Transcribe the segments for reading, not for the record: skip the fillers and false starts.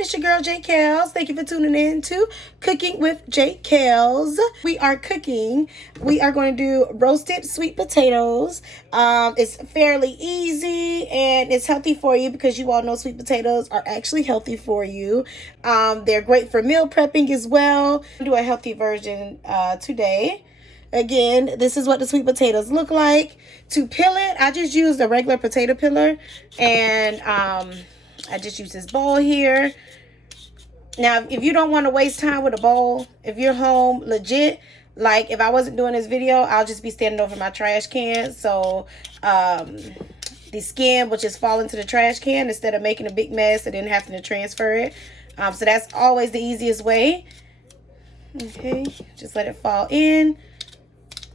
it's your girl JKellz. Thank you for tuning in to Cooking with JKellz. We are cooking. We are going to do roasted sweet potatoes. It's fairly easy and it's healthy for you because you all know sweet potatoes are actually healthy for you. They're great for meal prepping as well. I'll do a healthy version today. Again, this is what the sweet potatoes look like. To peel it, I just used a regular potato peeler, and I just use this bowl here. Now, if you don't want to waste time with a bowl, if you're home legit, like if I wasn't doing this video, I'll just be standing over my trash can. So the skin will just fall into the trash can instead of making a big mess and then having to transfer it. So that's always the easiest way. Okay, just let it fall in.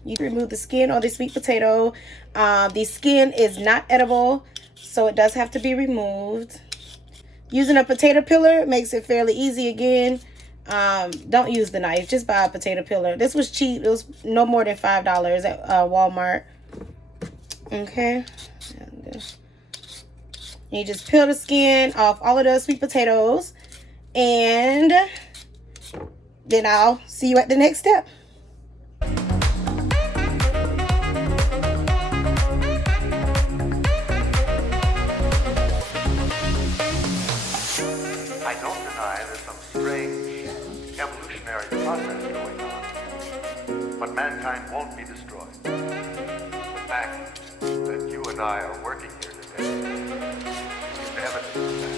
You remove the skin on the sweet potato. The skin is not edible, so it does have to be removed. Using a potato peeler makes it fairly easy again. Don't use the knife, just buy a potato peeler. This was cheap. It was no more than $5 at Walmart. Okay. You just peel the skin off all of the sweet potatoes, and then I'll see you at the next step. I don't deny there's some strange evolutionary process going on, but mankind won't be destroyed. The fact that you and I are working here today is evidence of that.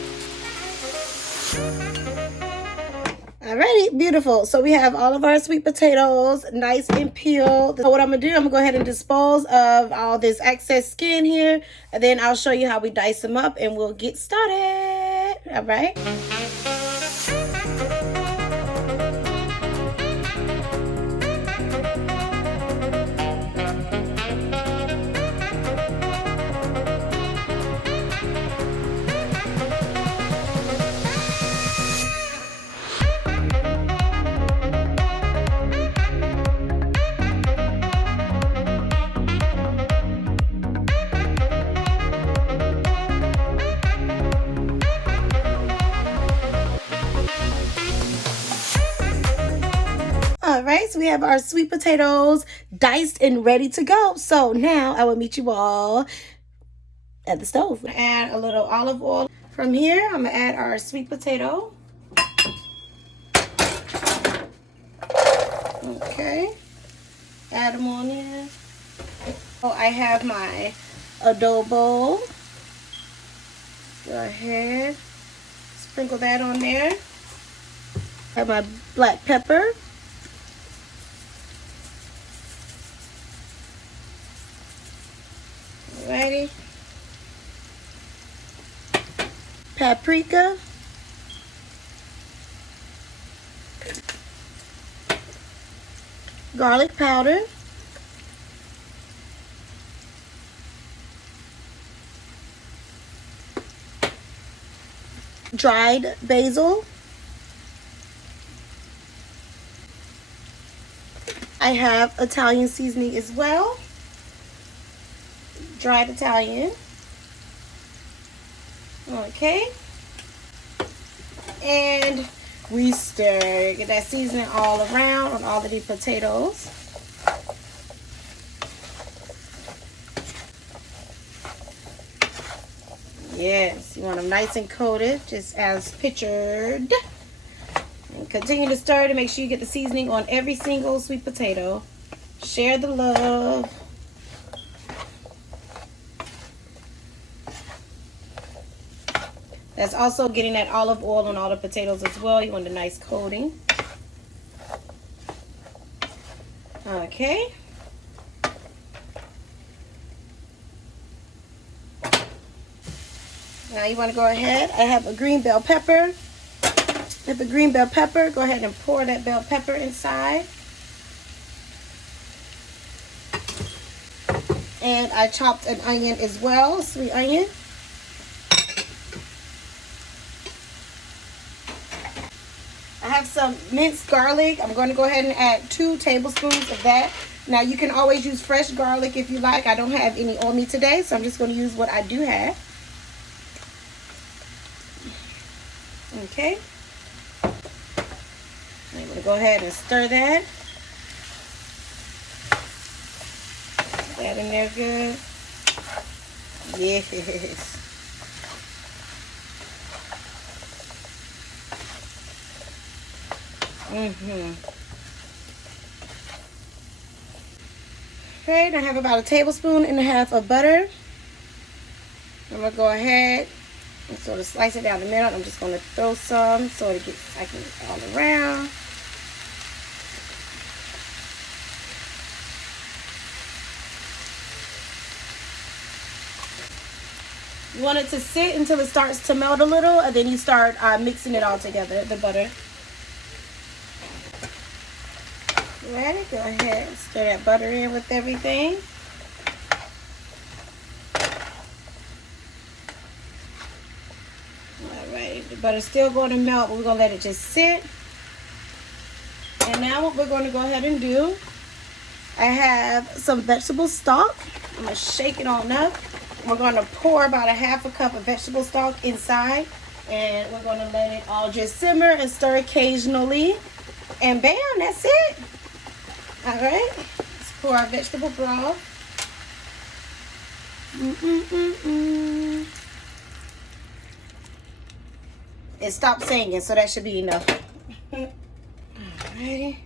Alrighty, beautiful. So we have all of our sweet potatoes nice and peeled. So what I'm gonna do, I'm gonna go ahead and dispose of all this excess skin here, and then I'll show you how we dice them up and we'll get started. All right. All right, so we have our sweet potatoes diced and ready to go. So now I will meet you all at the stove. Add a little olive oil. From here, I'm gonna add our sweet potato. Okay, add them on in. Oh, I have my adobo. Go ahead, sprinkle that on there. I have my black pepper. Alrighty. Paprika. Garlic powder. Dried basil. I have Italian seasoning as well. Dried Italian. Okay. And we stir. Get that seasoning all around on all of the potatoes. Yes, you want them nice and coated, just as pictured. And continue to stir to make sure you get the seasoning on every single sweet potato. Share the love. That's also getting that olive oil on all the potatoes as well. You want a nice coating. Okay. Now you want to go ahead. I have a green bell pepper. With the green bell pepper, go ahead and pour that bell pepper inside. And I chopped an onion as well, sweet onion. I have some minced garlic. I'm going to go ahead and add 2 tablespoons of that. Now you can always use fresh garlic if you like. I don't have any on me today, so I'm just going to use what I do have. Okay. I'm going to go ahead and stir that. Put that in there good. Yes. Okay, I have about 1.5 tablespoons of butter. I'm gonna go ahead and sort of slice it down the middle. I'm just gonna throw some so it gets, I can get all around. You want it to sit until it starts to melt a little, and then you start mixing it all together, the butter. Ready? Go ahead and stir that butter in with everything. Alright, the butter's still going to melt, but we're going to let it just sit. And now what we're going to go ahead and do, I have some vegetable stock. I'm going to shake it on up. We're going to pour about 1/2 cup of vegetable stock inside. And we're going to let it all just simmer and stir occasionally. And bam, that's it. Alright, let's pour our vegetable broth. It stopped singing, so that should be enough. Alrighty.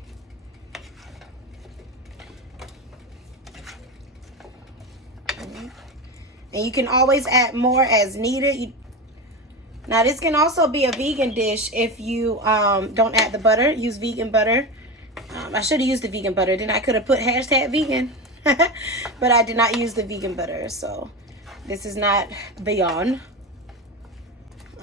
And you can always add more as needed. Now this can also be a vegan dish if you don't add the butter. Use vegan butter. I should have used the vegan butter. Then I could have put #vegan. But I did not use the vegan butter. So this is not beyond.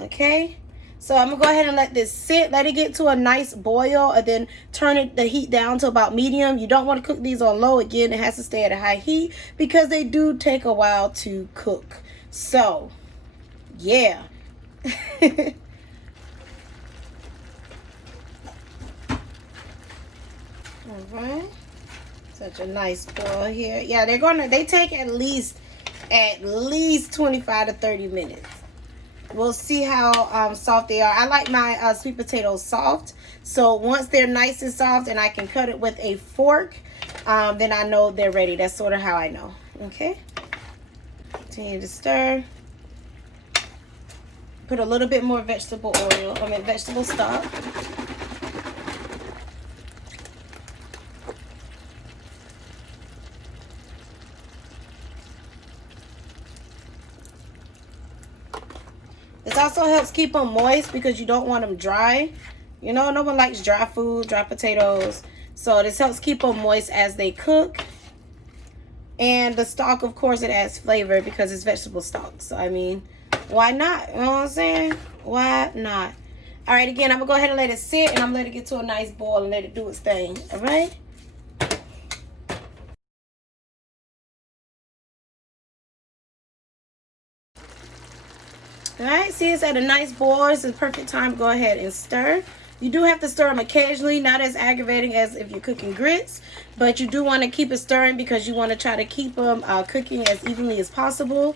Okay. So I'm going to go ahead and let this sit. Let it get to a nice boil. And then turn the heat down to about medium. You don't want to cook these on low. Again, it has to stay at a high heat because they do take a while to cook. So, yeah. Alright. Such a nice boil here. Yeah, they take at least 25 to 30 minutes. We'll see how soft they are. I like my sweet potatoes soft. So once they're nice and soft and I can cut it with a fork, then I know they're ready. That's sort of how I know. Okay. Continue to stir. Put a little bit more vegetable stock. This also helps keep them moist because you don't want them dry. You know, no one likes dry food, dry potatoes. So this helps keep them moist as they cook. And the stock, of course, it adds flavor because it's vegetable stock. So, I mean, why not? You know what I'm saying? Why not? All right, again, I'm going to go ahead and let it sit. And I'm going to let it get to a nice boil and let it do its thing. All right? Alright, see it's at a nice boil. It's the perfect time to go ahead and stir. You do have to stir them occasionally, not as aggravating as if you're cooking grits, but you do want to keep it stirring because you want to try to keep them cooking as evenly as possible.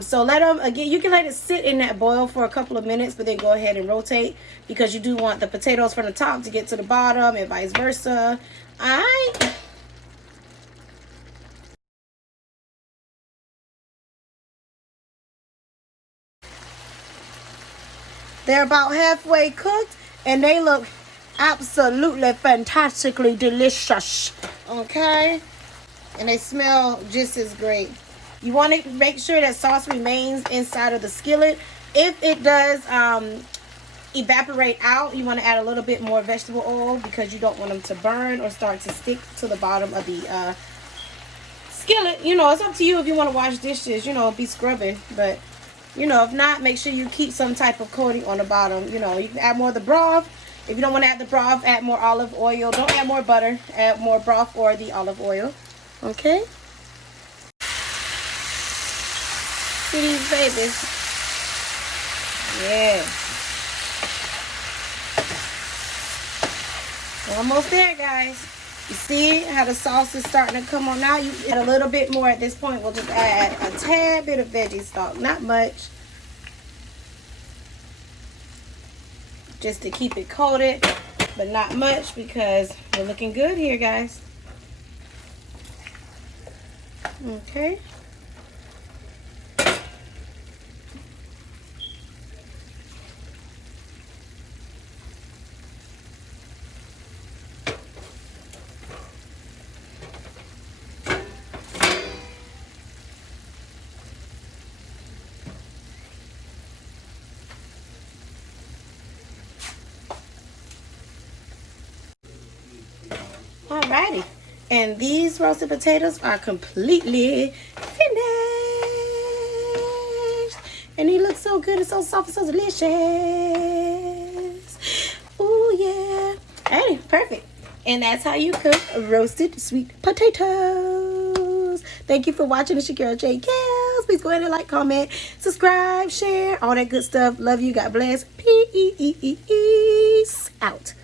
So let them, again, you can let it sit in that boil for a couple of minutes, but then go ahead and rotate because you do want the potatoes from the top to get to the bottom and vice versa. Alright. They're about halfway cooked and they look absolutely fantastically delicious. Okay? And they smell just as great. You want to make sure that sauce remains inside of the skillet. If it does evaporate out, you want to add a little bit more vegetable oil because you don't want them to burn or start to stick to the bottom of the skillet. You know, it's up to you if you want to wash dishes, you know, be scrubbing. But you know, if not, make sure you keep some type of coating on the bottom. You know, you can add more of the broth. If you don't want to add the broth, add more olive oil. Don't add more butter. Add more broth or the olive oil. Okay? See these babies? Yeah. Almost there, guys. You see how the sauce is starting to come on now? You add a little bit more at this point. We'll just add a tad bit of veggie stock. Not much. just to keep it coated, but not much because we're looking good here, guys. Okay. Alrighty, and these roasted potatoes are completely finished, and they look so good and so soft and so delicious. Oh yeah, hey, perfect. And that's how you cook roasted sweet potatoes. Thank you for watching. It's your girl JKellz. Please go ahead and like, comment, subscribe, share, all that good stuff. Love you. God bless. Peace out.